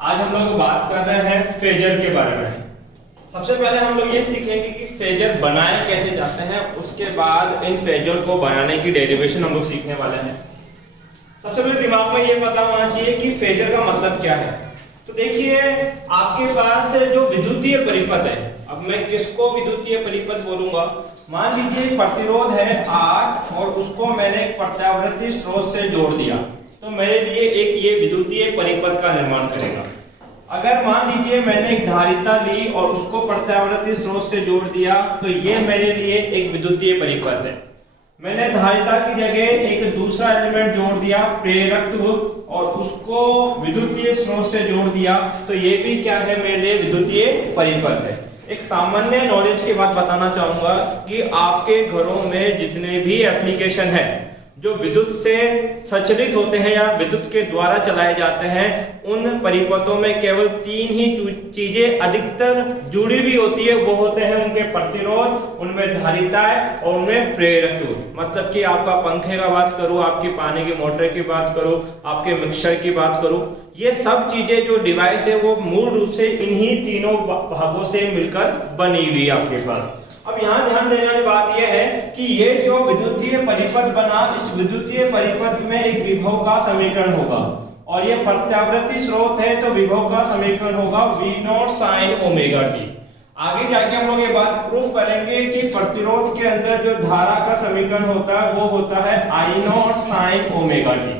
आज हम लोग बात कर रहे हैं फेजर के बारे में। सबसे पहले हम लोग ये सीखेंगे कि फेजर बनाए कैसे जाते हैं, उसके बाद इन फेजर को बनाने की डेरिवेशन हम लोग सीखने वाले हैं। सबसे पहले दिमाग में ये पता होना चाहिए कि फेजर का मतलब क्या है। तो देखिए, आपके पास जो विद्युतीय परिपथ है, अब मैं किसको विद्युतीय परिपथ बोलूंगा, मान लीजिए प्रतिरोध है R और उसको मैंने एक प्रत्यावर्ती स्रोत से जोड़ दिया, तो मेरे लिए एक ये विद्युतीय परिपथ का निर्माण करेगा। अगर मान लीजिए मैंने एक धारिता ली और उसको प्रत्यावर्ती स्रोत से जोड़ दिया, तो ये मेरे लिए एक विद्युतीय परिपथ है। मैंने धारिता की जगह एक दूसरा एलिमेंट जोड़ दिया, प्रेरकत्व, और उसको विद्युतीय स्रोत से जोड़ दिया, तो ये भी क्या है, मेरे लिए विद्युतीय परिपथ है। एक सामान्य नॉलेज की बात बताना चाहूंगा कि आपके घरों में जितने भी एप्लीकेशन है जो विद्युत से संचालित होते हैं या विद्युत के द्वारा चलाए जाते हैं, उन परिपथों में केवल तीन ही चीजें अधिकतर जुड़ी हुई होती है। वो होते हैं उनके प्रतिरोध, उनमें धारिताएं और उनमें प्रेरकत्व। मतलब कि आपका पंखे का बात करूं, आपकी पानी की मोटर की बात करूं, आपके मिक्सर की बात करूं, ये सब चीजें जो डिवाइस है वो मूल रूप से इन्हीं तीनों भागों से मिलकर बनी हुई है आपके पास। अब यहाँ ध्यान देने वाली बात यह है कि ये जो विद्युतीय परिपथ बना, इस विद्युतीय परिपथ में एक विभव का समीकरण होगा, और ये प्रत्यावर्ती स्रोत है तो विभव का समीकरण होगा V0 sin ओमेगा t। आगे जाके हम लोग ये बात प्रूफ करेंगे कि प्रतिरोध के अंदर जो धारा का समीकरण होता है वो होता है I0 sin ओमेगा t।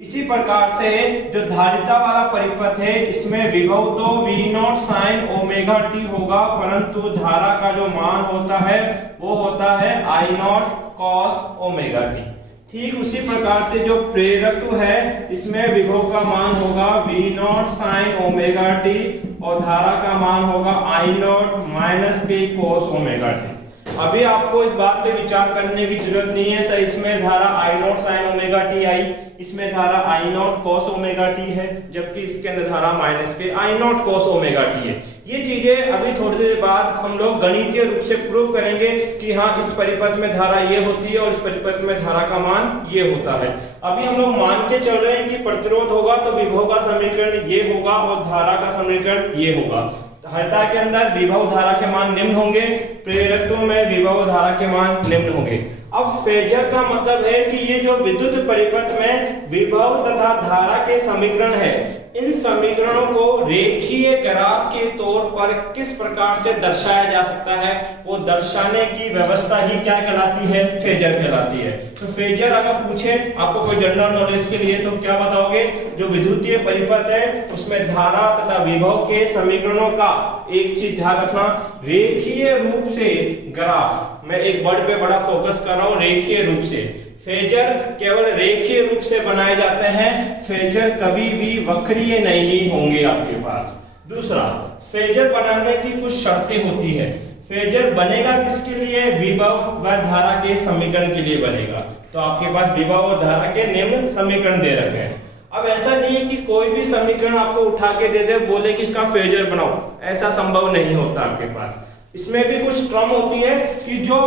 इसी प्रकार से जो धारिता वाला परिपथ है, इसमें विभव तो V0 sin ओमेगा t होगा, परंतु धारा का जो मान होता है वो होता है I0 cos ओमेगा t। ठीक उसी प्रकार से जो प्रेरकत्व है, इसमें विभव का मान होगा V0 sin ओमेगा t और धारा का मान होगा I0 minus p cos omega t। अभी आपको इस बात पे विचार करने की जरूरत नहीं है सर, इसमें धारा I0 sin ओमेगा t आई, इसमें धारा I0 cos ओमेगा t है, जबकि इसके अंदर धारा माइनस के I0 cos ओमेगा t है। ये चीजें अभी थोड़ी देर बाद हम लोग गणितीय रूप से प्रूफ करेंगे कि हाँ, इस परिपथ में धारा ये होती है और इस परिपथ में धारा का मान ये होता है। अभी हम लोग मान के चल रहे हैं कि प्रतिरोध होगा तो विभव का समीकरण ये होगा और धारा का समीकरण ये होगा। धारिता के अंदर विभव धारा के मान निम्न होंगे, प्रेरकत्व में विभव धारा के मान निम्न होंगे। अब फेजर का मतलब है कि ये जो विद्युत परिपथ में विभव तथा धारा के समीकरण है, इन समीकरणों को रेखीय ग्राफ के तौर पर किस प्रकार से दर्शाया जा सकता है, वो दर्शाने की व्यवस्था ही क्या कहलाती है, फेजर कहलाती है। तो फेजर अगर पूछे आपको कोई जनरल नॉलेज के लिए, तो क्या बताओगे, जो विद्युतीय परिपथ है उसमें धारा तथा विभव के समीकरणों का, एक चीज ध्यान रखना, रेखीय रूप से ग्राफ, मैं एक वर्ड पे बड़ा फोकस कर रहा हूं, रेखीय रूप से। फेजर केवल रेखीय रूप से बनाए जाते हैं, फेजर कभी भी वक्रीय नहीं होंगे आपके पास। दूसरा, फेजर बनाने की कुछ शर्तें होती है। फेजर बनेगा किसके लिए, विभव व धारा के समीकरण के लिए बनेगा। तो आपके पास विभव और धारा के निम्न समीकरण दे रखे हैं। अब ऐसा नहीं है कि कोई भी समीकरण आपको उठा के दे दे, बोले कि इसका फेजर बनाओ, ऐसा संभव नहीं होता आपके पास। इसमें भी कुछ टर्म होती है कि जो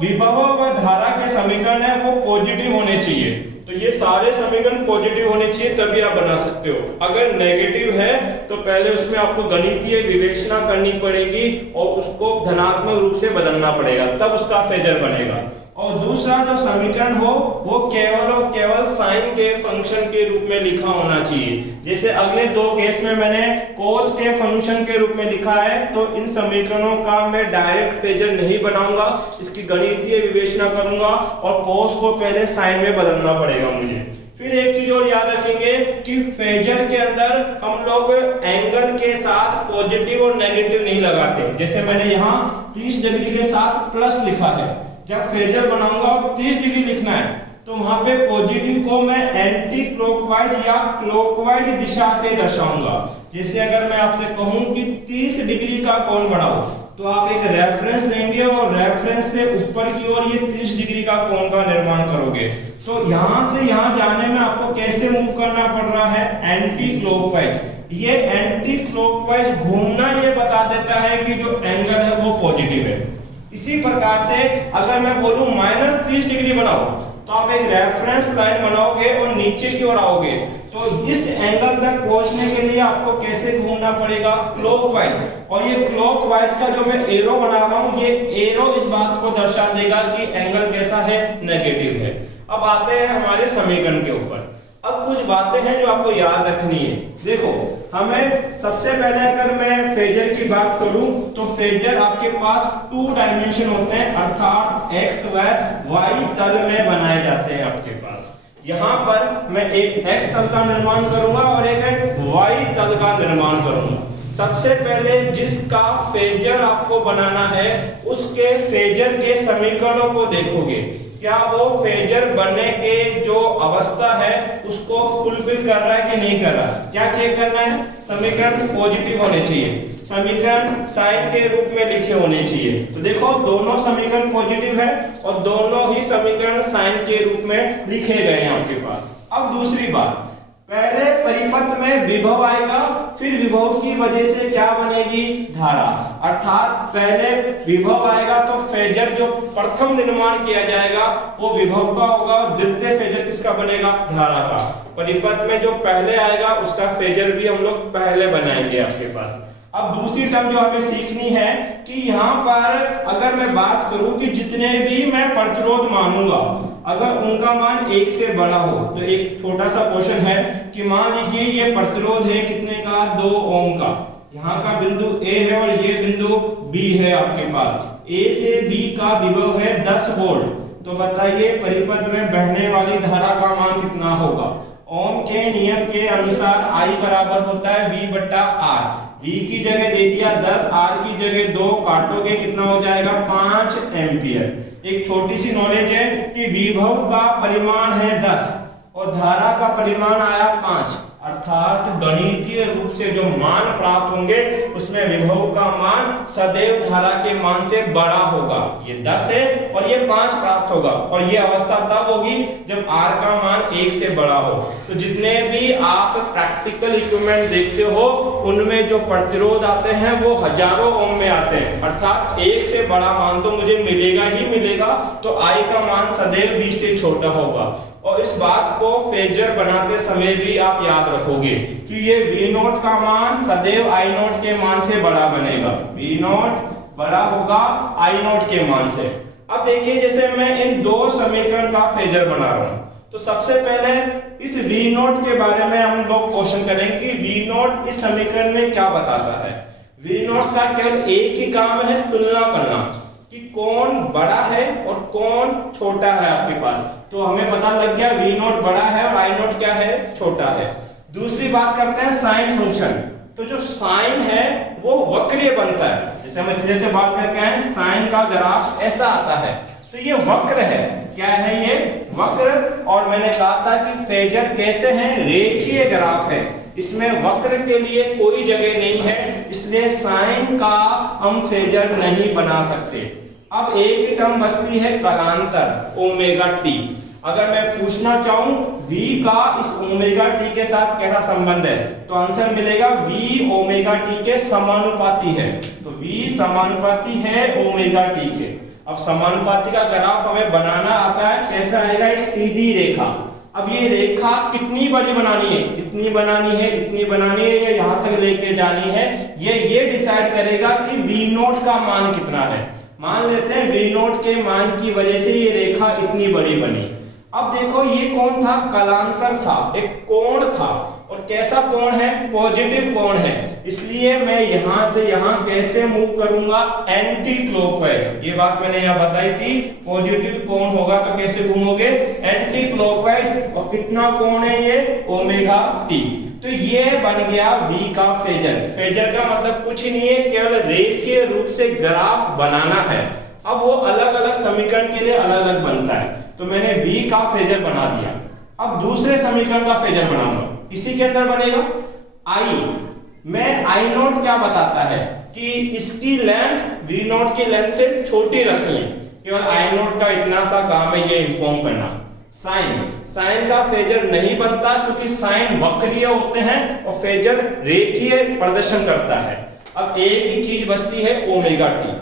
विभव व धारा के समीकरण है वो पॉजिटिव होने चाहिए। तो ये सारे समीकरण पॉजिटिव होने चाहिए, तभी आप बना सकते हो। अगर नेगेटिव है तो पहले उसमें आपको गणितीय विवेचना करनी पड़ेगी और उसको धनात्मक रूप से बदलना पड़ेगा, तब उसका फेजर बनेगा। और दूसरा जो समीकरण हो वो केवल और केवल साइन के फंक्शन के रूप में लिखा होना चाहिए। जैसे अगले दो केस में मैंने कोस के फंक्शन के रूप में लिखा है, तो इन समीकरणों का मैं डायरेक्ट फेजर नहीं बनाऊंगा, इसकी गणितीय विवेचना करूंगा और कोस को पहले साइन में बदलना पड़ेगा मुझे। फिर एक चीज और याद रखेंगे कि फेजर के अंदर हम लोग एंगल के साथ पॉजिटिव और नेगेटिव नहीं लगाते। जैसे मैंने यहाँ 30 डिग्री के साथ प्लस लिखा है, जब फेजर बनाऊंगा 30 डिग्री लिखना है, तो वहां पे पॉजिटिव को मैं एंटी क्लॉकवाइज या क्लॉकवाइज दिशा से दर्शाऊंगा। जैसे अगर मैं आपसे कहूं कि 30 डिग्री का कोण बनाओ, तो आप एक रेफरेंस लेंगे और रेफरेंस से ऊपर की ओर ये 30 डिग्री का कोण का निर्माण करोगे। तो यहां से यहां जाने में आपको कैसे मूव करना पड़ रहा है, एंटी क्लॉकवाइज। ये एंटी क्लॉकवाइज घूमना ये बता देता है कि जो एंगल है वो पॉजिटिव है। इसी प्रकार से अगर मैं बोलूं -30 डिग्री बनाओ, तो आप एक रेफरेंस लाइन बनाओगे और नीचे की ओर आओगे, तो इस एंगल तक पहुंचने के लिए आपको कैसे घूमना पड़ेगा, क्लॉकवाइज। और ये क्लॉकवाइज का जो मैं एरो बना रहा हूं, ये एरो इस बात को दर्शा देगा कि एंगल कैसा है, नेगेटिव है। अब आते हैं हमारे समीकरण के ऊपर। अब कुछ बातें हैं जो आपको याद रखनी है। देखो, हमें सबसे पहले अगर मैं फेजर की बात करूं तो फेजर आपके पास 2 डायमेंशन होते हैं, अर्थात एक्स व वाई तल में बनाए जाते हैं आपके पास। यहाँ पर मैं एक एक्स तल का निर्माण करूंगा और एक वाई तल का निर्माण करूंगा। सबसे पहले जिसका फेजर आपको बनाना है उसके फेजर के समीकरणों को देखोगे, क्या वो फेजर बनने के जो अवस्था है उसको फुलफिल कर रहा है कि नहीं कर रहा। क्या चेक करना है, समीकरण पॉजिटिव होने चाहिए, समीकरण साइन के रूप में लिखे होने चाहिए। तो देखो, दोनों समीकरण पॉजिटिव है और दोनों ही समीकरण साइन के रूप में लिखे गए हैं आपके पास। अब दूसरी बात, पहले परिपथ में विभव आएगा, फिर विभव की वजह से क्या बनेगी, धारा। अर्थात पहले विभव आएगा तो फेजर जो प्रथम निर्माण किया जाएगा वो विभव का होगा, और द्वितीय फेजर किसका बनेगा, धारा का। परिपथ में जो पहले आएगा उसका फेजर भी हम लोग पहले बनाएंगे आपके पास। अब दूसरी टर्म जो हमें सीखनी है कि यहाँ पर अगर मैं बात करूं कि जितने भी मैं प्रतिरोध मानूंगा, अगर उनका मान 1 से बड़ा हो, तो एक छोटा सा क्वेश्चन है कि मान लीजिए ये प्रतिरोध है कितने का, 2 ओम का। यहाँ का बिंदु A है और ये बिंदु B है आपके पास। A से B का विभव है 10 वोल्ट। तो बताइए परिपथ में बहने वाली धारा का मान कितना होगा। ओम के नियम के अनुसार I बराबर होता है V/R। V की जगह दे दिया 10, R की जगह 2, काटोगे कितना हो जाएगा, 5 एम्पियर। एक छोटी सी नॉलेज है कि विभव का परिमाण है 10 और धारा का परिमाण आया 5, अर्थात गणितीय रूप से जो मान प्राप्त होंगे उसमें विभव का मान सदैव धारा के मान से बड़ा होगा। ये 10 है और ये 5 प्राप्त होगा, और ये अवस्था तब होगी जब R का मान 1 से बड़ा हो। तो जितने भी आप प्रैक्टिकल इक्विपमेंट देखते हो उनमें जो प्रतिरोध आते हैं वो हजारों ओम में आते हैं, अर्थात 1 से बड़ा मान तो मुझे मिलेगा ही मिलेगा, तो I का मान सदैव V से छोटा होगा। और इस बात को फेजर बनाते समय भी आप याद रखोगे कि ये V0 का मान सदैव I0 के मान से बड़ा बनेगा, V0 बड़ा होगा I0 के मान से। अब देखिए, जैसे मैं इन 2 समीकरण का फेजर बना रहा हूं, तो सबसे पहले इस V0 के बारे में हम लोग क्वेश्चन करेंगे कि V0 इस समीकरण में क्या बताता है। V0 का केवल एक ही काम है, तुलना करना कि कौन बड़ा है और कौन छोटा है आपके पास। तो हमें पता लग गया V0 बड़ा है और I0 क्या है, छोटा है। दूसरी बात करते हैं साइन फंक्शन। तो जो साइन है वो वक्रीय बनता है, जैसे हम धीरे से बात करके आए, साइन का ग्राफ ऐसा आता है, तो ये वक्र है। क्या है ये, वक्र। और मैंने कहा था कि फेजर कैसे हैं, रेखीय ग्राफ है, इसमें वक्र के लिए कोई जगह नहीं है, इसलिए साइन का हम फेजर नहीं बना सकते। अब एक टर्म बचती है कालांतर, ओमेगा टी। अगर मैं पूछना चाहूं v का इस ओमेगा टी के साथ कैसा संबंध है, तो आंसर मिलेगा v ओमेगा टी के समानुपाती है। तो v समानुपाती है ओमेगा टी के। अब समानुपाती का ग्राफ हमें बनाना आता है, कैसा आएगा, एक सीधी रेखा। अब ये रेखा कितनी बड़ी बनानी है, इतनी बनानी है, इतनी बनानी है, या यहाँ तक लेके जानी है, ये डिसाइड करेगा कि V0 का मान कितना है। मान लेते हैं V0 के मान की वजह से ये रेखा इतनी बड़ी बनी। अब देखो ये कौन था, कालांतर था, एक कोण था, और कैसा कोण है, पॉजिटिव कोण है, इसलिए मैं यहां से यहां कैसे मूव करूंगा, एंटी क्लॉकवाइज। ये बात मैंने यहां बताई थी, पॉजिटिव कोण होगा तो कैसे घूमोगे, एंटी क्लॉकवाइज। और कितना कोण है ये, ओमेगा टी। तो ये बन गया V का फेजर। फेजर का मतलब कुछ ही नहीं है, केवल रेखीय रूप से ग्राफ बनाना है। अब वो अलग अलग समीकरण के लिए अलग अलग बनता है, तो मैंने V का फेजर बना दिया। अब दूसरे समीकरण का फेजर बनाऊंगा, इसी के अंदर बनेगा I। मैं I0 क्या बताता है कि इसकी लेंथ V0 की लेंथ से छोटी रखनी है, केवल I0 का इतना सा काम है ये इन्फॉर्म करना। साइन का फेजर नहीं बनता क्योंकि साइन वक्रीय होते हैं और फेजर रेखीय प्रदर्शन करता है। अब एक ही चीज बचती है, ओमेगा टी।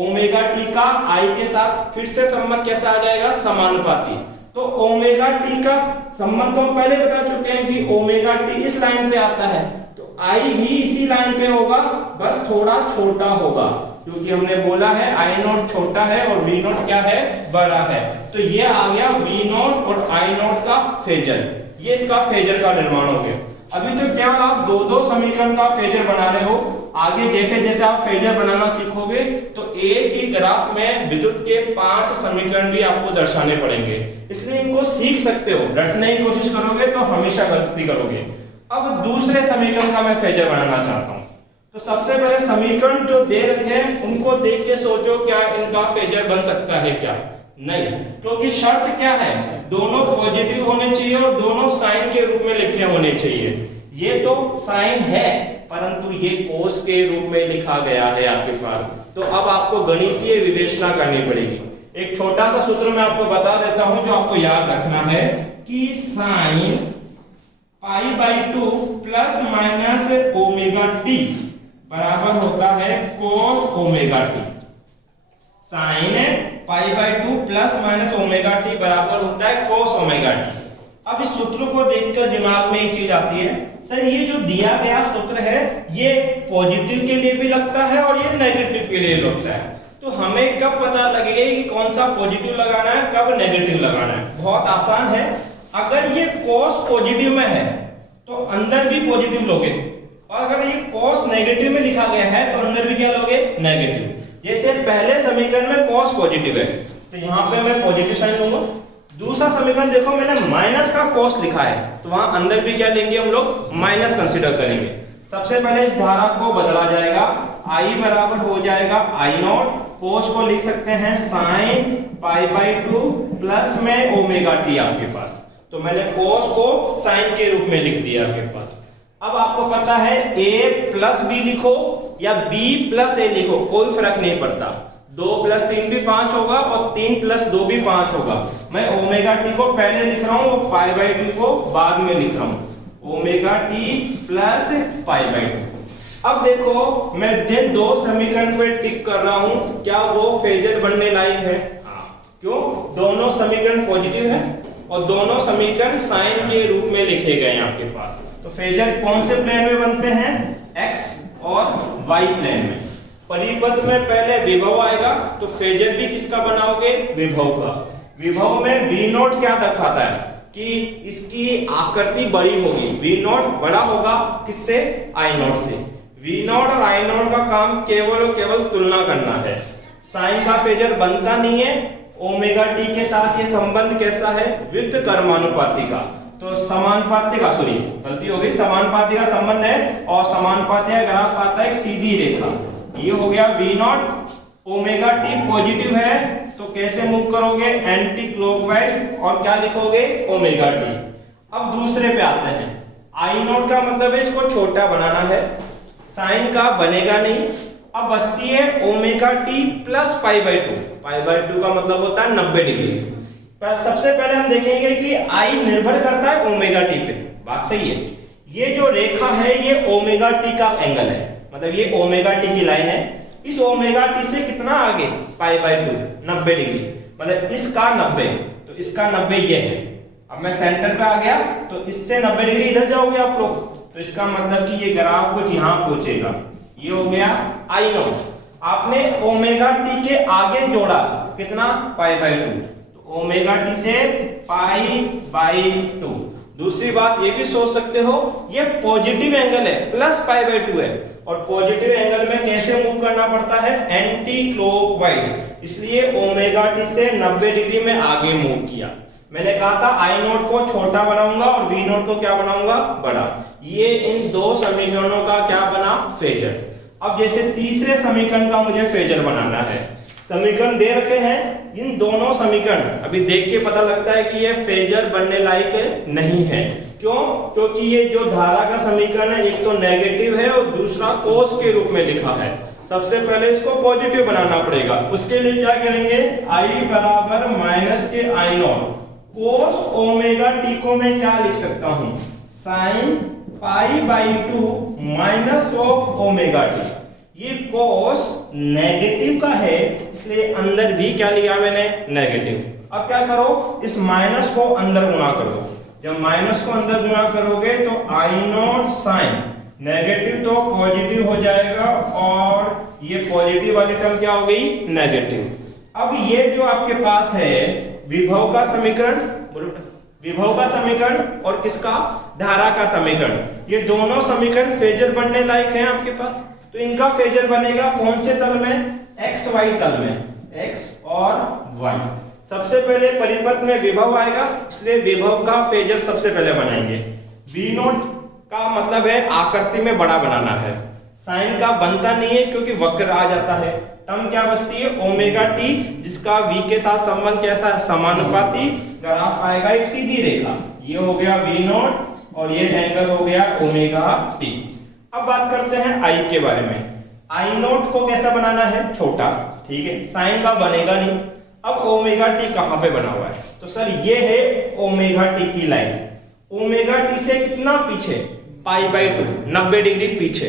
ओमेगा टी का आई के साथ फिर से संबंध कैसा आ जाएगा, समानुपाती। तो ओमेगा टी का संबंध तो हम पहले बता चुके हैं कि ओमेगा टी इस लाइन पे आता है, तो आई भी इसी लाइन पे होगा, बस थोड़ा छोटा होगा, क्योंकि हमने बोला है आई नॉट छोटा है और वी नॉट क्या है, बड़ा है। तो ये आ गया वी नॉट और आई नॉट का फेजर, ये इसका फेजर का निर्माण हो गया। अभी तो केवल आप दो दो समीकरण का फेजर बना रहे हो, आगे जैसे जैसे आप फेजर बनाना सीखोगे तो एक ही ग्राफ में विद्युत के 5 समीकरण भी आपको दर्शाने पड़ेंगे, इसलिए इनको सीख सकते हो। रटने की कोशिश करोगे तो हमेशा गलती करोगे। अब दूसरे समीकरण का मैं फेजर बनाना चाहता हूं, तो सबसे पहले समीकरण जो दे रखे हैं उनको देख के सोचो क्या इनका फेजर बन सकता है क्या, नहीं, क्योंकि शर्त क्या है, दोनों पॉजिटिव होने चाहिए और दोनों साइन के रूप में लिखे होने चाहिए। ये तो साइन है परंतु ये कोस के रूप में लिखा गया है आपके पास, तो अब आपको गणितीय विवेचना करनी पड़ेगी। एक छोटा सा सूत्र मैं आपको बता देता हूं जो आपको याद रखना है कि sine pi by 2 plus minus omega T बराबर होता है कोस omega T. Sine pi by 2 plus minus omega T बराबर होता है कोस ओमेगा टी। अब इस सूत्र को देखकर दिमाग में एक चीज आती है, सर ये जो दिया गया सूत्र है ये पॉजिटिव के लिए भी लगता है और ये नेगेटिव के लिए लगता है, तो हमें कब पता लगेगा कि कौन सा पॉजिटिव लगाना है कब नेगेटिव लगाना है। बहुत आसान है, अगर ये कोस पॉजिटिव में है तो अंदर भी पॉजिटिव लोगे, और अगर ये कोस नेगेटिव में लिखा गया है तो अंदर भी क्या लोगे, नेगेटिव। जैसे पहले समीकरण में कोस पॉजिटिव है तो यहाँ पे मैं पॉजिटिव साइन लूंगा। दूसरा समीकरण देखो मैंने माइनस का कोस लिखा है तो वहां अंदर भी क्या लेंगे हम लोग, माइनस कंसीडर करेंगे। सबसे पहले इस धारा को बदला जाएगा, I बराबर हो जाएगा आई नॉट, कोस को लिख सकते हैं साइन पाई बाई 2 प्लस में ओमेगा टी आपके पास, तो मैंने कोस को साइन के रूप में लिख दिया आपके पास। अब आपको पता है a प्लस बी लिखो या b प्लस a लिखो कोई फर्क नहीं पड़ता, 2 प्लस 3 भी 5 होगा और 3 प्लस 2 भी 5 होगा। मैं ओमेगा टी को पहले लिख रहा हूं, पाई बाई 2 को बाद में लिख रहा हूं, omega T plus pi by 2। अब देखो मैं जिन दो समीकरण पे टिक कर रहा हूं क्या वो फेजर बनने लायक है, क्यों, दोनों समीकरण पॉजिटिव है और दोनों समीकरण साइन के रूप में लिखे गए हैं आपके पास। तो फेजर कौन से प्लेन में बनते हैं, x और y प्लेन में। परिपथ में पहले विभव आएगा तो फेजर भी किसका बनाओगे, विभव का। विभव में v नॉट क्या दिखाता है कि इसकी आकृति बड़ी होगी, v नॉट बड़ा होगा किससे, i नॉट से। v नॉट और i नॉट का काम केवल और केवल तुलना करना है। साइन का फेजर बनता नहीं है, ओमेगा टी के साथ ये संबंध कैसा है, व्युत्क्रमानुपाती कर्मानुपाती का, तो समानुपाती का, सॉरी गलती हो गई, समानुपाती का संबंध है और समानुपाती का ग्राफ आता है एक सीधी रेखा। ये हो गया v not, omega T positive है तो कैसे मूव करोगे, एंटी क्लॉकवाइज, और क्या लिखोगे, ओमेगा टी। अब दूसरे पे आते हैं, आई नॉट का मतलब है इसको छोटा बनाना है, साइन का बनेगा नहीं। अब बचती है omega T plus pi by 2, pi by 2 का मतलब होता है 90 डिग्री। सबसे पहले हम देखेंगे कि आई निर्भर करता है ओमेगा टी पे, बात सही है। ये जो रेखा है ये ओमेगा टी का एंगल है, मतलब ये ओमेगा टी की लाइन है, इस ओमेगा टी से कितना आगे, पाई बाई 2 90 डिग्री, मतलब इसका 90, तो इसका 90 ये है। अब मैं सेंटर पे आ गया तो इससे 90 डिग्री इधर जाओगे आप लोग, तो इसका मतलब कि ये ग्राफ कुछ यहाँ पहुंचेगा। ये हो गया आई नॉट, आपने ओमेगा टी के आगे जोड़ा कितना, पाई बाई 2, तो ओमेगा टी से पाई बाई 2। दूसरी बात ये भी सोच सकते हो ये पॉजिटिव एंगल है, प्लस पाई बाई 2 है, और पॉजिटिव एंगल में कैसे मूव करना पड़ता है, एंटी क्लॉकवाइज, इसलिए ओमेगा टी से 90 डिग्री में आगे मूव किया। मैंने कहा था आई नॉट को छोटा बनाऊंगा और वी नॉट को क्या बनाऊंगा, बड़ा। ये इन दो समीकरणों का क्या बना, फेजर। अब जैसे तीसरे समीकरण का मुझे फेजर बनाना है, समीकरण दे रखे हैं, इन दोनों समीकरण अभी देख के पता लगता है कि ये फेजर बनने लायक नहीं है। क्यों, क्योंकि ये जो धारा का समीकरण है एक तो नेगेटिव है और दूसरा कोस के रूप में लिखा है। सबसे पहले इसको पॉजिटिव बनाना पड़ेगा, उसके लिए क्या करेंगे, आई बराबर माइनस के आई नॉट, कोस ओमेगा टी को मैं क्या लिख सकता हूं, sine pi by 2 minus of omega T. ये कोस नेगेटिव का है इसलिए अंदर भी क्या लिया मैंने, नेगेटिव। अब क्या करो, इस माइनस को अंदर गुणा कर दो। जब माइनस को अंदर गुणा करोगे तो आई नॉट साइन नेगेटिव तो पॉजिटिव हो जाएगा और ये पॉजिटिव वाली टर्म क्या हो गई, नेगेटिव। अब ये जो आपके पास है विभव का समीकरण, विभव का समीकरण और किसका, धारा का समीकरण, ये दोनों समीकरण फेजर बनने लायक हैं आपके पास। तो इनका फेजर बनेगा कौन से तल में, एक्स वाई तल में, एक्स और वाई। सबसे पहले परिपथ में विभव आएगा, इसलिए विभव का फेजर सबसे पहले बनाएंगे। वी नोट का मतलब है आकृति में बड़ा बनाना है, साइन का बनता नहीं है क्योंकि वक्र आ जाता है। टर्म क्या बचती है, ओमेगा टी, जिसका वी के साथ संबंध कैसा है, समानुपाती। ग्राफ आएगा एक सीधी रेखा, ये हो गया वी नोट और ये एंगल हो गया ओमेगा टी। अब बात करते हैं आई के बारे में। आई नोट को कैसा बनाना है, छोटा, ठीक है, साइन का बनेगा नहीं। अब ओमेगा टी कहां पे बना हुआ है, तो सर ये है ओमेगा टी की लाइन। ओमेगा टी से कितना पीछे, पाई बाई 2, 90 डिग्री पीछे।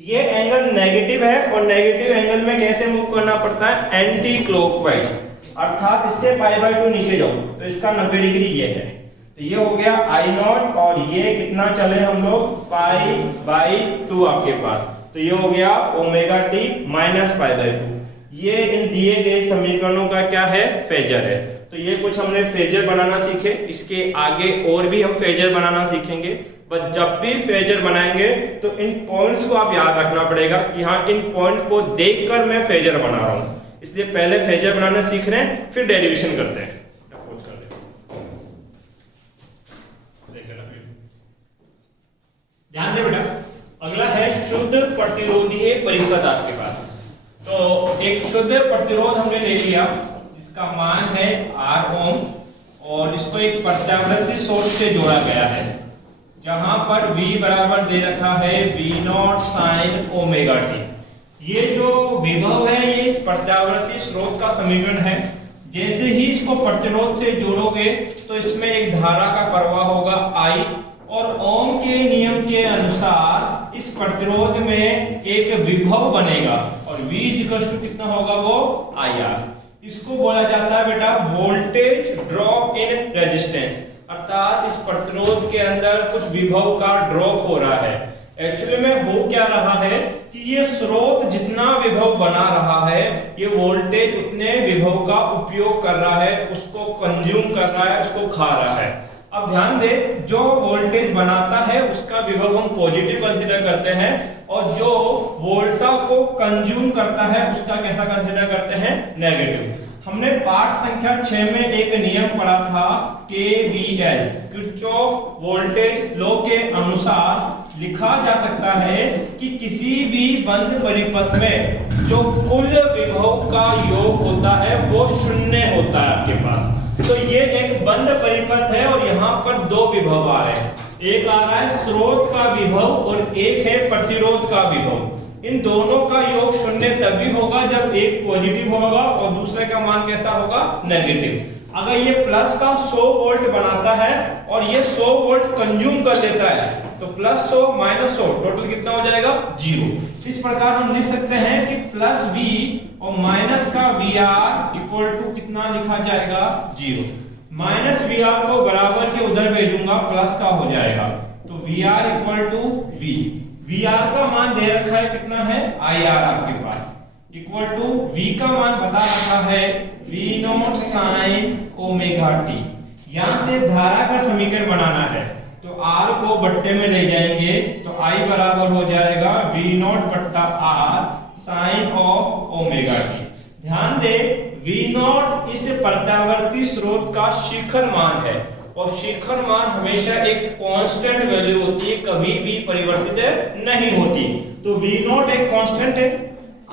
ये एंगल नेगेटिव है और नेगेटिव एंगल में कैसे मूव करना पड़ता है, एंटी क्लॉकवाइज, अर्थात इससे पाई बाई 2 नीचे जाओ तो इसका 90 डिग्री ये है। तो ये हो गया आई नॉट और ये कितना चले हम लोग, पाई बाई 2 आपके पास। तो ये हो गया omega T minus pi by 2। ये इन दिए गए समीकरणों का क्या है, फेजर है। तो ये कुछ हमने फेजर बनाना सीखे, इसके आगे और भी हम फेजर बनाना सीखेंगे। बस जब भी फेजर बनाएंगे तो इन पॉइंट्स को आप याद रखना पड़ेगा कि हाँ इन पॉइंट को देखकर मैं फेजर बना रहा हूं। इसलिए पहले फेजर बनाना सीख रहे हैं, फिर डेरिवेशन करते हैं। ध्यान दे बेटा, अगला है शुद्ध प्रतिरोधीय परिपथ आपके पास। तो एक शुद्ध प्रतिरोध हमने ले लिया, इसका मान है R ओम और इसको एक प्रत्यावर्ती सोर्स से जोड़ा गया है, जहां पर V बराबर दे रखा है V not sign omega T. ये जो विभव है ये इस प्रत्यावर्ती स्रोत का समीकरण है। जैसे ही इसको प्रतिरोध से जोड़ोगे तो इसमें एक धारा का प्रवाह होगा I, और ओम के नियम के अनुसार इस प्रतिरोध में एक विभव बनेगा और V कितना होगा, वो IR। इसको बोला जाता है बेटा वोल्टेज ड्रॉप इन रेजिस्टेंस, अर्थात इस प्रतिरोध के अंदर कुछ विभव का ड्रॉप हो रहा है। एक्चुअली में हो क्या रहा है कि ये स्रोत जितना विभव बना रहा है ये वोल्टेज उतने विभव का उपयोग कर रहा है, उसको कंज्यूम कर रहा है, उसको खा रहा है। अब ध्यान दे, जो वोल्टेज बनाता है उसका विभव हम पॉजिटिव कंसीडर करते हैं और जो वोल्टा को कंज्यूम करता है उसका कैसा कंसीडर करते हैं, नेगेटिव। हमने पाठ संख्या 6 में एक नियम पढ़ा था KVL, किरचॉफ वोल्टेज लॉ के अनुसार लिखा जा सकता है कि किसी भी बंद परिपथ में जो कुल विभव का योग होता है वो शून्य होता है आपके पास। तो ये एक बंद परिपथ है और यहाँ पर दो विभव आ रहे हैं, एक आ रहा है स्रोत का विभव और एक है प्रतिरोध का विभव। इन दोनों का योग शून्य तभी होगा जब एक पॉजिटिव होगा और दूसरे का मान कैसा होगा, नेगेटिव। अगर ये प्लस का 100 वोल्ट बनाता है और ये 100 वोल्ट कंज्यूम कर लेता है तो प्लस 100 माइनस 100 टोटल कितना हो जाएगा, 0। इस प्रकार हम लिख सकते हैं कि प्लस V और माइनस का VR इक्वल टू कितना लिखा जाएगा, 0। माइनस VR को बराबर के उधर भेजूंगा, प्लस का हो जाएगा, तो VR equal to V। VR का मान दे रखा है कितना है, IR आपके पास इक्वल टू V का मान बता रखा है V not sign omega T. यहां से धारा का समीकरण बनाना है तो R को बट्टे में ले जाएंगे तो I बराबर हो जाएगा V नॉट बट्टा R sine of omega t. ध्यान दे V नॉट इस प्रत्यावर्ती स्रोत का शिखर मान है और शिखर मान हमेशा एक कांस्टेंट वैल्यू होती है, कभी भी परिवर्तित नहीं होती। तो V नॉट एक कांस्टेंट है,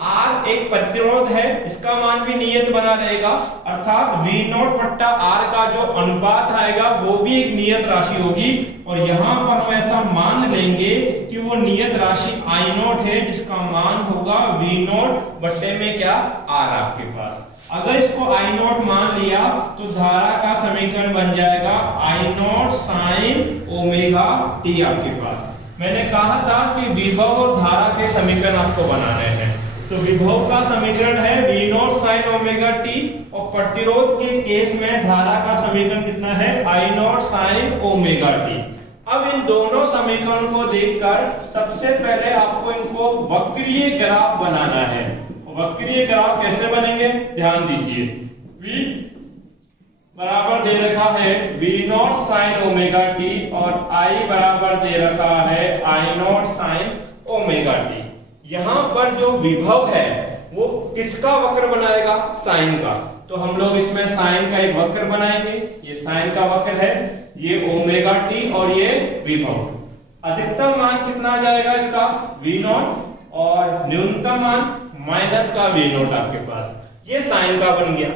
R एक प्रतिरोध है, इसका मान भी नियत बना रहेगा, अर्थात V नॉट बट्टा R का जो अनुपात आएगा वो भी एक नियत राशि होगी। और यहाँ पर हम ऐसा मान लेंगे कि वो नियत राशि I नॉट है जिसका मान होगा V नॉट बट्टे में क्या, R आपके पास। अगर इसको I नॉट मान लिया तो धारा का समीकरण बन जाएगा I not sign omega T आपके पास। मैंने कहा था कि विभव और धारा के समीकरण आपको बनाने हैं, तो विभव का समीकरण है V not sign omega T, और प्रतिरोध के केस में धारा का समीकरण कितना है I not sign omega T. अब इन दोनों समीकरणों को देखकर सबसे पहले आपको इनको वक्रीय ग्राफ बनाना है। वक्रीय ग्राफ कैसे बनेंगे ध्यान दीजिए। V बराबर दे रखा है V not sign omega T और I बराबर दे रखा है I not sign omega T. यहां पर जो विभव है वो किसका वक्र बनाएगा, साइन का। तो हम लोग इसमें साइन का एक वक्र बनाएंगे। ये साइन का वक्र है, ये ओमेगा टी और ये विभव। अधिकतम मान कितना आ जाएगा इसका V नॉट, और न्यूनतम मान माइनस का V नॉट आपके पास। ये साइन का बन गया।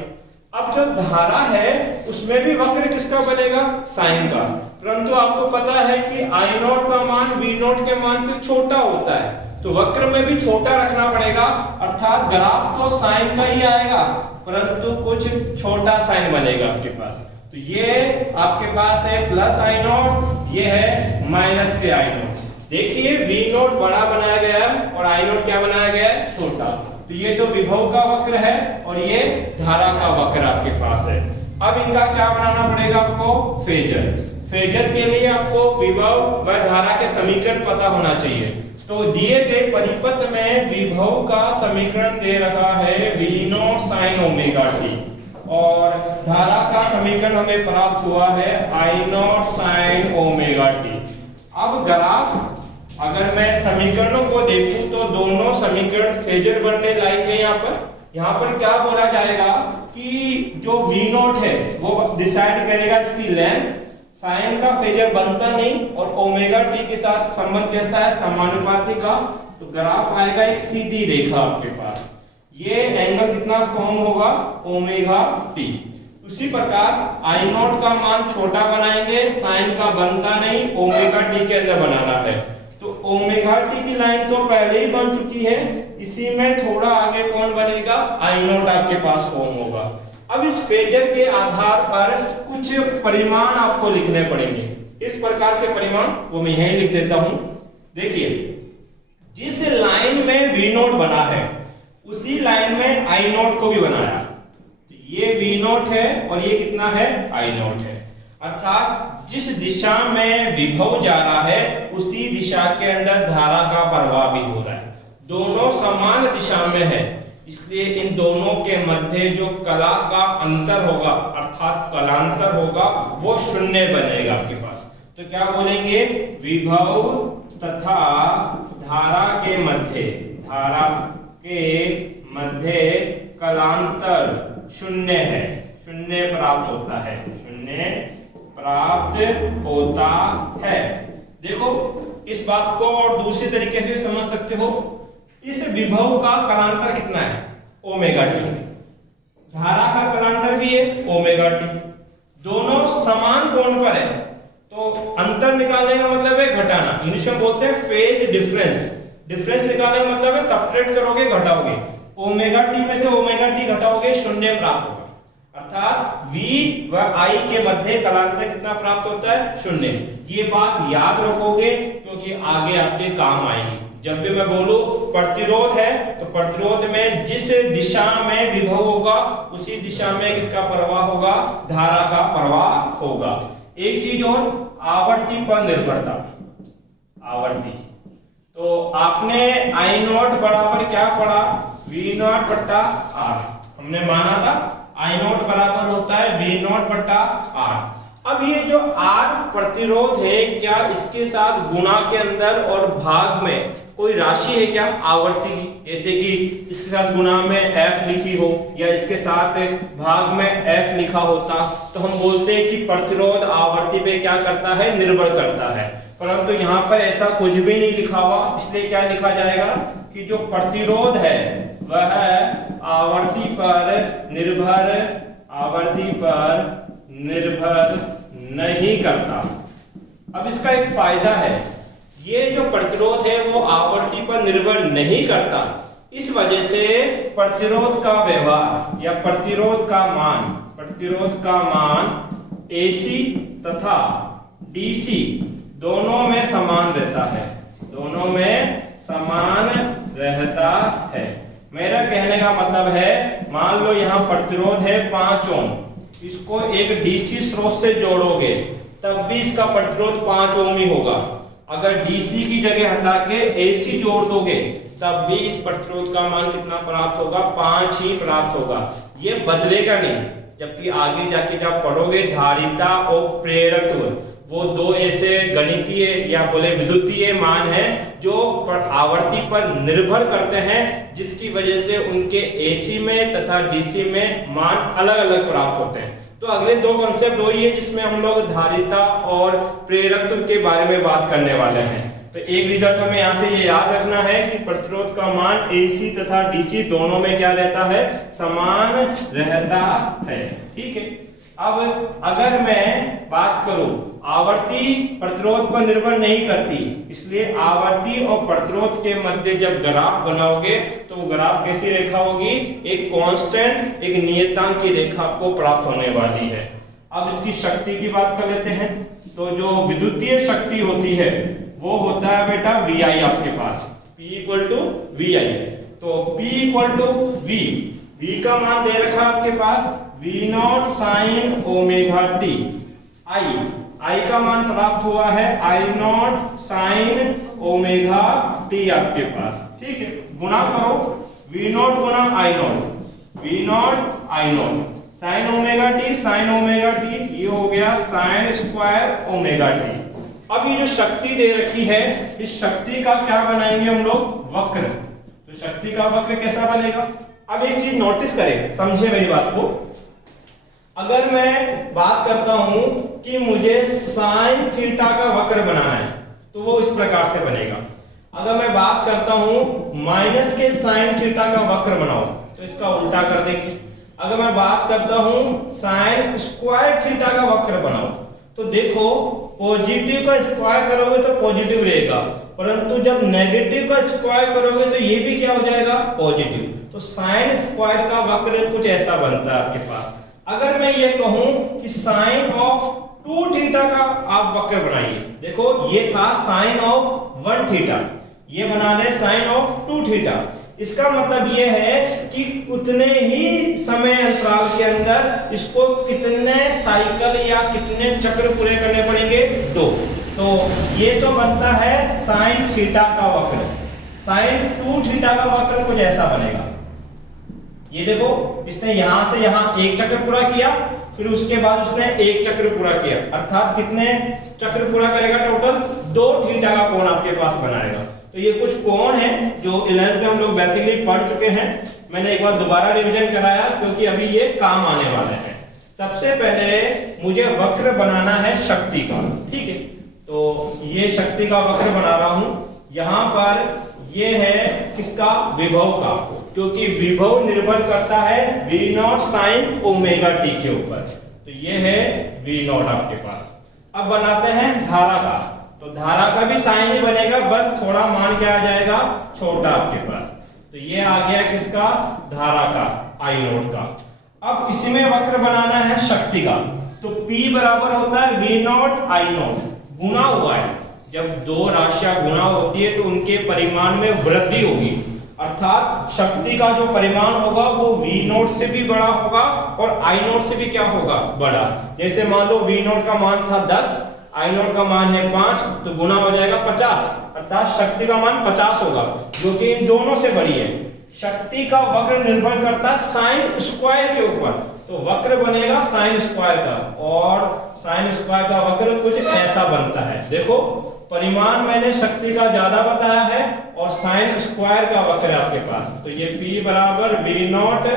अब जो धारा है उसमें भी वक्र किसका बनेगा, साइन का। परंतु आपको पता है कि I नॉट का मान V नॉट के मान से छोटा होता है, तो वक्र में भी छोटा रखना पड़ेगा। अर्थात ग्राफ तो साइन का ही आएगा परंतु कुछ छोटा साइन बनेगा आपके पास। तो ये आपके पास है प्लस I नॉट, ये है माइनस के I नॉट। देखिए V नॉट बड़ा बनाया गया है और I नॉट क्या बनाया गया है, छोटा। तो ये तो विभव का वक्र है और ये धारा का वक्र आपके पास है। अब इनका क्या बनाना पड़ेगा आपको, फेजर। फेजर के लिए आपको विभव व धारा के समीकरण पता होना चाहिए। तो दिए गए परिपथ में विभव का समीकरण दे रखा है V not sign omega T, और धारा का समीकरण हमें प्राप्त हुआ है I not sign omega T. अब ग्राफ अगर मैं समीकरणों को देखूं तो दोनों समीकरण फेजर बनने लायक है। यहाँ पर क्या बोला जाएगा कि जो V नॉट है वो डिसाइड करेगा इसकी लेंथ। साइन का फेजर बनता नहीं, और ओमेगा टी के साथ संबंध कैसा है, समानुपाती का। तो ग्राफ आएगा एक सीधी रेखा आपके पास। ये एंगल कितना फॉर्म होगा, ओमेगा टी। उसी प्रकार I नॉट का मान छोटा बनाएंगे, साइन का बनता नहीं, ओमेगा टी के अंदर बनाना है। तो ओमेगा टी की लाइन तो पहले ही बन चुकी है, इसी में थोड़ा आगे कौन बनेगा, I नॉट आपके पास फॉर्म होगा। अब इस फेजर के आधार पर कुछ परिमाण आपको लिखने पड़ेंगे। इस प्रकार से परिमाण वो मैं यहीं लिख देता हूं। देखिए, जिस लाइन में V नॉट बना है उसी लाइन में I नॉट को भी बनाया। तो ये V नॉट है और ये कितना है, I नॉट है। अर्थात जिस दिशा में विभव जा रहा है उसी दिशा के अंदर धारा का प्रवाह भी हो रहा है। दोनों समान दिशा में है, इसलिए इन दोनों के मध्य जो कला का अंतर होगा अर्थात कलांतर होगा वो शून्य बनेगा आपके पास। तो क्या बोलेंगे, विभव तथा धारा के मध्य कलांतर शून्य है, शून्य प्राप्त होता है, शून्य प्राप्त होता है। देखो इस बात को और दूसरे तरीके से भी समझ सकते हो। इस विभव का कलांतर कितना है, ओमेगा टी। धारा का कलांतर भी है ओमेगा टी। दोनों समान कोण पर है, तो अंतर निकालने का मतलब है घटाना। इंग्लिश में बोलते हैं फेज डिफरेंस। डिफरेंस निकालने का मतलब है सब्ट्रैक्ट करोगे, घटाओगे। ओमेगा टी में से ओमेगा टी घटाओगे, शून्य प्राप्त होगा। अर्थात V व I के मध्य कलांतर कितना प्राप्त होता है, शून्य। ये बात याद रखोगे क्योंकि आगे आपके काम आएगी। जब भी मैं बोलूं प्रतिरोध है तो प्रतिरोध में जिस दिशा में विभव होगा उसी दिशा में किसका प्रवाह होगा, धारा का प्रवाह होगा। एक चीज और, आवर्ती पर निर्भरता। आवर्ती तो आपने I नॉट बराबर क्या पढ़ा, V नॉट बट्टा R। हमने माना था I नॉट बराबर होता है V नॉट बट्टा R। अब ये जो R प्रतिरोध है, क्या इसके साथ गुणा के अंदर और भाग में कोई राशि है क्या, आवर्ती? जैसे कि इसके साथ गुणा में F लिखी हो या इसके साथ भाग में F लिखा होता तो हम बोलते हैं कि प्रतिरोध आवर्ती पे क्या करता है, निर्भर करता है। परंतु यहाँ पर ऐसा कुछ भी नहीं लिखा हुआ, इसलिए क्या लिखा जाएगा कि जो प्रतिरोध है वह आवर्ती पर निर्भर नहीं करता। अब इसका एक फायदा है, ये जो प्रतिरोध है वो आवर्ती पर निर्भर नहीं करता, इस वजह से प्रतिरोध का व्यवहार या प्रतिरोध का मान AC तथा DC दोनों में समान रहता है, कहने का मतलब है, मान लो यहाँ प्रतिरोध है 5 ओम, इसको एक डीसी स्रोत से जोड़ोगे तब भी इसका प्रतिरोध 5 ओम ही होगा। अगर डीसी की जगह हटा के एसी जोड़ दोगे तब भी इस प्रतिरोध का मान कितना प्राप्त होगा, 5 ही प्राप्त होगा, ये बदलेगा नहीं। जबकि आगे जाके जब पढ़ोगे धारिता और प्रेरकत्व, वो दो ऐसे गणितीय या बोले विद्युतीय मान है जो आवर्ती पर निर्भर करते हैं, जिसकी वजह से उनके एसी में तथा डीसी में मान अलग अलग प्राप्त होते हैं। तो अगले दो कॉन्सेप्ट वही है जिसमें हम लोग धारिता और प्रेरकत्व के बारे में बात करने वाले हैं। तो एक रिजल्ट हमें यहाँ से ये याद रखना है कि प्रतिरोध का मान एसी तथा डीसी दोनों में क्या रहता है, समान रहता है। ठीक है, अब अगर मैं बात करूं, आवर्ती प्रतिरोध पर निर्भर नहीं करती, इसलिए आवर्ती और प्रतिरोध के मध्य जब ग्राफ बनाओगे तो वो ग्राफ कैसी रेखा होगी, एक कांस्टेंट, एक नियतांक की रेखा आपको प्राप्त होने वाली है। अब इसकी शक्ति की बात कर लेते हैं। तो जो विद्युतीय शक्ति होती है वो होता है बेटा Vi आपके पास, P इक्वल टू Vi। तो P equal to V, V का मान दे रखा आपके पास V0 sine omega t, I का मान प्राप्त हुआ है I0 साइन ओमेगा टी आपके पास। ठीक है, गुणा करो V0 गुणा I0, V0 I0 sign omega T, ये हो गया साइन स्क्वायर ओमेगा टी। अब ये जो शक्ति दे रखी है, इस शक्ति का क्या बनाएंगे हम लोग, वक्र। तो शक्ति का वक्र कैसा बनेगा, अब एक चीज नोटिस करें, समझे मेरी बात को। अगर मैं बात करता हूं कि मुझे साइन थीटा का वक्र बनाना है तो वो इस प्रकार से बनेगा। अगर मैं बात करता हूं माइनस के साइन थीटा का वक्र बनाओ तो इसका उल्टा कर देंगे। अगर मैं बात करता हूं साइन स्क्वायर थीटा का वक्र बनाओ तो देखो पॉजिटिव का स्क्वायर करोगे तो पॉजिटिव रहेगा, परंतु जब नेगेटिव का स्क्वायर करोगे तो ये भी क्या हो जाएगा, पॉजिटिव। तो साइन स्क्वायर का वक्र कुछ ऐसा बनता है आपके पास। अगर मैं ये कहूं कि साइन ऑफ 2 थीटा का आप वक्र बनाइए, देखो ये था साइन ऑफ 1 थीटा, ये बना ले साइन ऑफ 2 थीटा। इसका मतलब ये है कि उतने ही समय अंतराल के अंदर इसको कितने साइकिल या कितने चक्र पूरे करने पड़ेंगे, 2। तो ये तो बनता है साइन थीटा का वक्र। साइन 2 थीटा का वक्र कुछ ऐसा बनेगा, ये देखो इसने यहां से यहां एक चक्र पूरा किया, फिर उसके बाद उसने एक चक्र पूरा किया, अर्थात कितने चक्र पूरा करेगा, टोटल 2 थीटा का कोण आपके पास बनाएगा। तो ये कुछ कोण है जो 11th में हम लोग बेसिकली पढ़ चुके हैं, मैंने एक बार दोबारा रिवीजन कराया क्योंकि अभी ये काम आने वाले हैं। सबसे पहले मुझे वक्र बनाना है शक्ति का, ठीक है। तो ये शक्ति का वक्र बना रहा हूं, यहां पर ये है किसका, विभव का, क्योंकि विभव निर्भर करता है V0 साइन ओमेगा टी के ऊपर। तो ये है V0 आपके पास। अब बनाते हैं धारा का, तो धारा का भी साइन ही बनेगा, बस थोड़ा मान क्या आ जाएगा, छोटा आपके पास। तो ये आ गया किसका, धारा का, I0 का। अब इसी में वक्र बनाना है शक्ति का, तो P बराबर होता है V0 I0, गुना हुआ है। जब दो राशियां गुना होती है तो उनके परिमाण में वृद्धि होगी, अर्थात शक्ति का जो परिमाण होगा वो V0 से भी बड़ा होगा और I0 से भी क्या होगा, बड़ा। जैसे मान लो V0 का मान था 10, I0 का मान है 5, तो गुना हो जाएगा 50, अर्थात शक्ति का मान 50 होगा, जो कि इन दोनों से बड़ी है। शक्ति का वक्र निर्भर करता है साइन स्क्वायर के ऊपर, तो वक्र बनेगा साइन स्क्वायर का, और साइन स्क्वायर का वक्र कुछ ऐसा बनता है। देखो परिमाण मैंने शक्ति का ज्यादा बताया है और साइन स्क्वायर का वक्र है आपके पास। तो ये P बराबर V0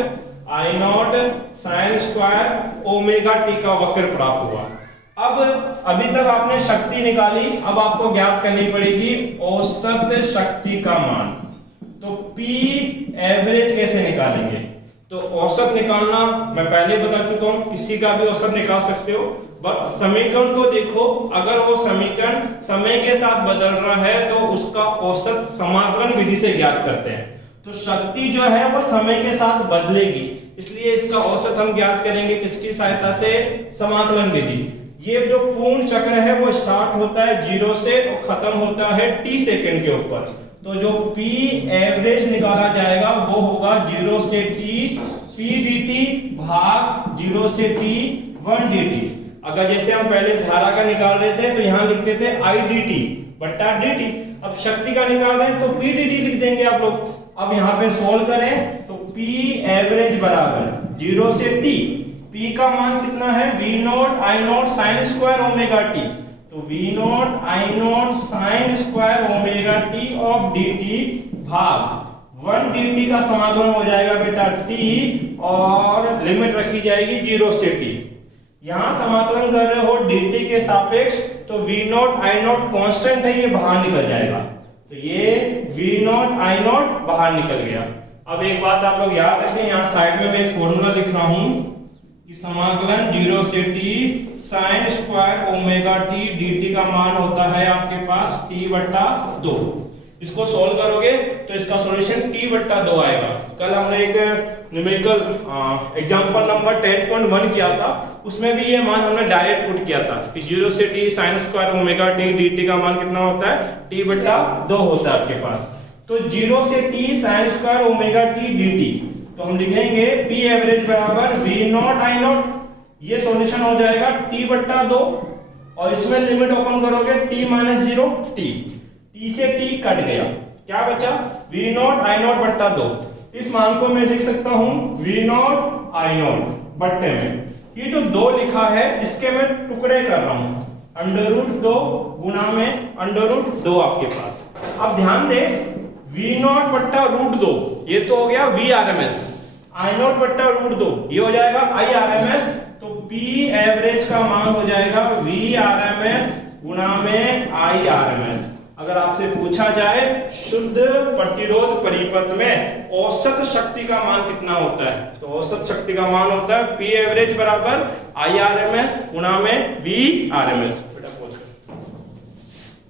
I0 sine square omega T का वक्र प्राप्त हुआ। अब अभी तक आपने शक्ति निकाली, अब आपको ज्ञात करनी पड़ेगी औसत शक्ति का मान। तो P एवरेज कैसे निकालेंगे, तो औसत निकालना मैं पहले बता चुका हूं, किसी का भी औसत निकाल सकते हो, बट समीकरण को देखो, अगर वो समीकरण समय के साथ बदल रहा है तो उसका औसत समाकलन विधि से ज्ञात करते हैं। तो शक्ति जो है वो समय के साथ बदलेगी, इसलिए इसका औसत हम ज्ञात करेंगे किसकी सहायता से, समाकलन विधि। ये जो पूर्ण चक्र है वो स्टार्ट होता है 0 से और खत्म होता है t सेकंड के ऊपर। तो जो P एवरेज निकाला जाएगा वो होगा 0 से T P dt भाग 0 से T 1 dt। अगर जैसे हम पहले धारा का निकाल रहे थे तो यहाँ लिखते थे I dt बट्टा dt, अब शक्ति का निकाल रहे हैं तो P dt लिख देंगे आप लोग। अब यहाँ पे सोल्व करें तो P एवरेज बराबर 0 से T, P का मान कितना है V note I note sine square omega t, तो V note I note sine square omega t of dt भाग 1 dt का समाकलन हो जाएगा बेटा t और लिमिट रखी जाएगी 0 से t। यहां समाकलन कर रहे हो dt के सापेक्ष तो V note I note constant है, ये बाहर निकल जाएगा, तो ये V नोट I नोट बाहर निकल गया। अब एक बात आप लोग याद रखें, यहाँ साइड में मैं एक फॉर्मूला लिख रहा हूं कि समाकलन 0 से t sine square omega t dt का मान होता है आपके पास t बट्टा 2। इसको सॉल्व करोगे तो इसका सॉल्यूशन t बट्टा 2 आएगा। कल हमने एक न्यूमेरिकल एग्जांपल नंबर 10.1 किया था, उसमें भी ये मान हमने डायरेक्ट पुट किया था कि 0 से t sine square omega t dt का मान कितना होता है t बट्टा 2 होता है आपके पास। तो 0 से t sine square omega t dt, तो हम लिखेंगे P एवरेज बराबर V नॉट I नॉट, ये सॉल्यूशन हो जाएगा t बट्टा 2 और इसमें लिमिट ओपन करोगे t माइनस 0 t से t कट गया, क्या बचा V नॉट I नॉट बट्टा 2। इस मान को मैं लिख सकता हूं V नॉट I नॉट बट्टे में, ये जो 2 लिखा है इसके मैं टुकड़े कर रहा हूं, अंडर रूट 2 गुना में अंडर रूट 2 आपके पास। अब ध्यान दे V नॉट बट्टा रूट 2 ये तो हो गया V RMS, I नॉट बट्टा रूट 2 ये हो जाएगा I RMS, तो P एवरेज का मान हो जाएगा V RMS गुना में I RMS। अगर आपसे पूछा जाए शुद्ध प्रतिरोध परिपथ में औसत शक्ति का मान कितना होता है, तो औसत शक्ति का मान होता है P एवरेज बराबर I RMS गुना में V RMS।